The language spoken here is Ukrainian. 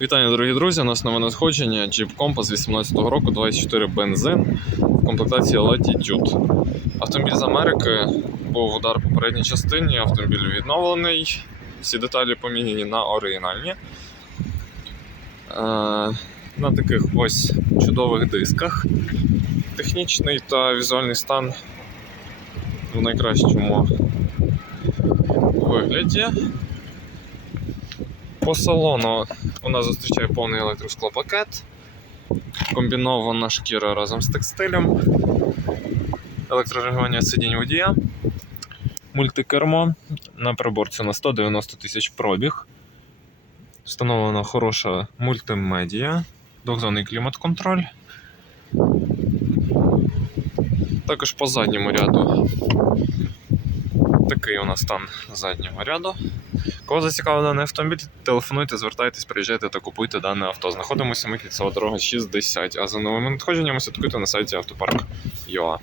Вітання, дорогі друзі! У нас нове надходження Jeep Compass 18-го року 24 бензин в комплектації Latitude. Автомобіль з Америки був удар по передній частині, автомобіль відновлений, всі деталі поміняні на оригінальні. Е, на таких ось чудових дисках. Технічний та візуальний стан в найкращому вигляді. По салону. У нас зустрічає повний електросклопакет, комбінована шкіра разом з текстилем, електрорегулювання сидінь водія, мультикермо. На приборці на 190 тисяч пробіг. Встановлена хороша мультимедіа, двохзонний клімат-контроль. Також по задньому ряду такий у нас стан заднього ряду. Кого зацікавив даний автомобіль, телефонуйте, звертайтесь, приїжджайте та купуйте дане авто. Знаходимося ми кільцева дорога 60. А за новими надходженнями слідкуйте на сайті автопарк.ua.